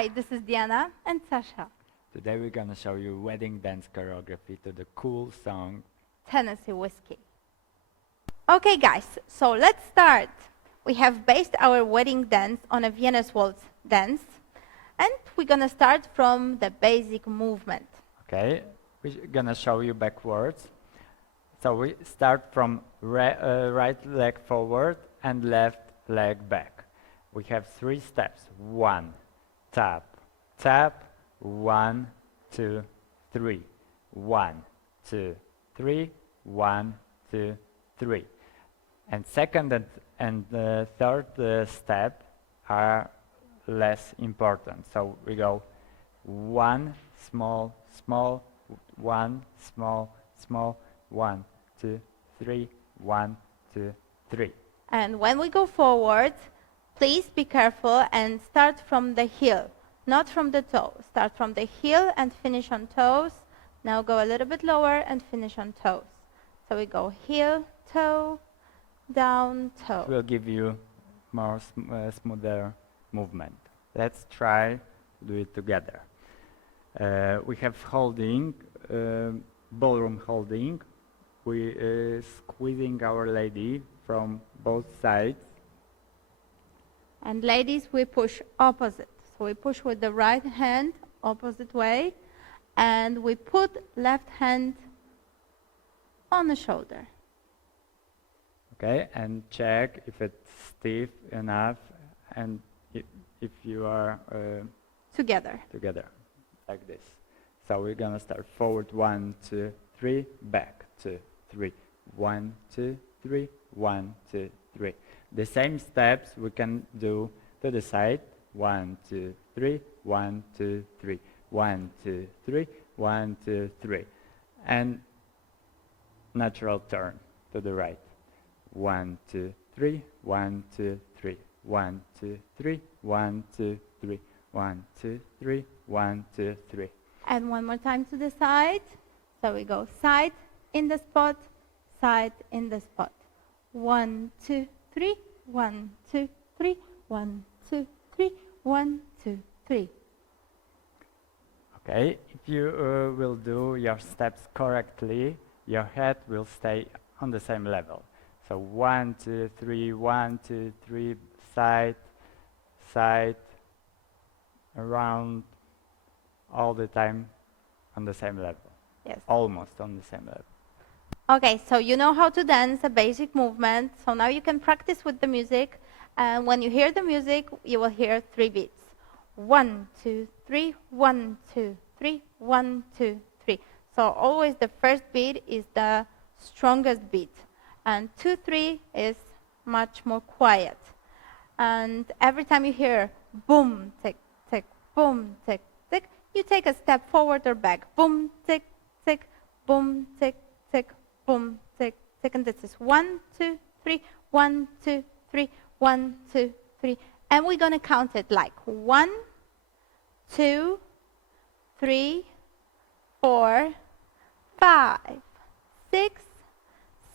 Hi, this is Diana and Sasha. Today we're gonna show you wedding dance choreography to the cool song. Tennessee Whiskey. Okay guys, so let's start. We have based our wedding dance on a Vienna's Waltz dance, and we're gonna start from the basic movement. Okay, we're gonna show you backwards. So we start from right leg forward and left leg back. We have 3 steps. 1, tap, tap, 1, 2, 3. 1, 2, 3, 1, 2, 3. And second and third step are less important. So we go 1, small, small, 1, small, small, 1, 2, 3, 1, 2, 3. And when we go forward, please be careful and start from the heel, not from the toe. Start from the heel and finish on toes. Now go a little bit lower and finish on toes. So we go heel, toe, down, toe. It will give you more smoother movement. Let's try to do it together. We have holding, ballroom holding. We squeezing our lady from both sides. And ladies, we push opposite. So we push with the right hand, opposite way, and we put left hand on the shoulder. Okay, and check if it's stiff enough and if you are Together. together, like this. So we're gonna start forward, 1, 2, 3, back, 2, 3, 1, 2, 3, 1, 2, 3. The same steps we can do to the side, 1, 2, 3, 1, 2, 3, 1, 2, 3, 1, 2, 3. And natural turn to the right. 1, 2, 3, 1, 2, 3, 1, 2, 3, 1, 2, 3, 1, 2, 3, 1, 2, 3. And one more time to the side. So we go side in the spot, side in the spot. 1, 2, 3, 1, 2, 3, 1, 2, 3, 1, 2, 3. Okay, if you will do your steps correctly, your head will stay on the same level. So 1, 2, 3, 1, 2, 3, side, side, around, all the time on the same level. Yes. Almost on the same level. Okay, so you know how to dance, a basic movement. So now you can practice with the music. And when you hear the music, you will hear 3 beats. 1, 2, 3, 1, 2, 3, 1, 2, 3. So always the first beat is the strongest beat. And 2, 3 is much more quiet. And every time you hear boom, tick, tick, boom, tick, tick, you take a step forward or back. Boom, tick, tick, boom, tick, tick, boom, tick, tick. And this is 1, 2, 3, 1, 2, 3, 1, 2, 3. And we're going to count it like 1, 2, 3, 4, 5, 6,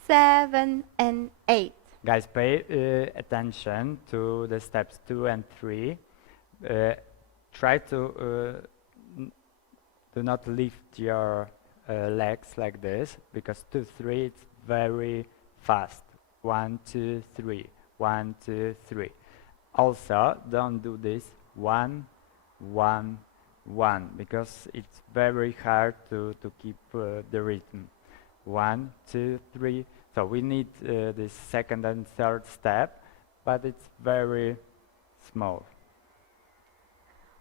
7, and 8. Guys, pay attention to the steps 2 and 3. Try to do not lift your legs like this, because 2, 3 it's very fast. 1, 2, 3, 1, 2, 3. Also, don't do this 1, 1, 1, because it's very hard to keep the rhythm. 1, 2, 3. So we need this second and third step, but it's very small.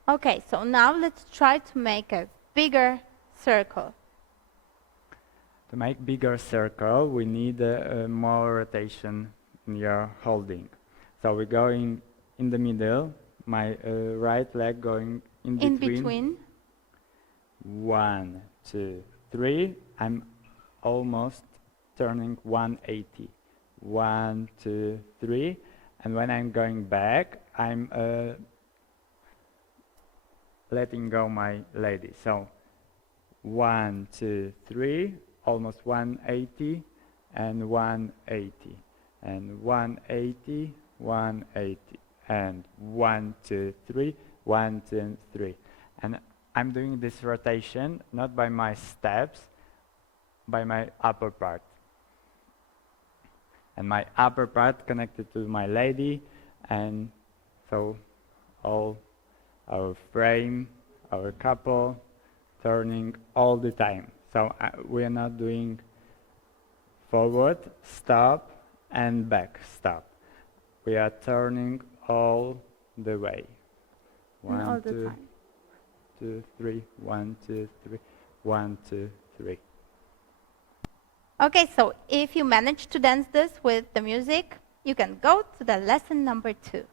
Okay, so now let's try to make a bigger circle. To make bigger circle, we need more rotation in your holding. So we're going in the middle, my right leg going in between. In between. 1, 2, 3. I'm almost turning 180. 1, 2, 3. And when I'm going back, I'm letting go my lady. So 1, 2, 3, almost 180, and 180, and 180, 180, and 1, 2, 3, 1, 2, 3. And I'm doing this rotation not by my steps, by my upper part. And my upper part connected to my lady, and so all our frame, our couple, turning all the time. So we are not doing forward, stop, and back, stop. We are turning all the way. And all the 2, time. 2, 3, 1, 2, 3, 1, 2, 3. Okay, so if you manage to dance this with the music, you can go to the lesson number 2.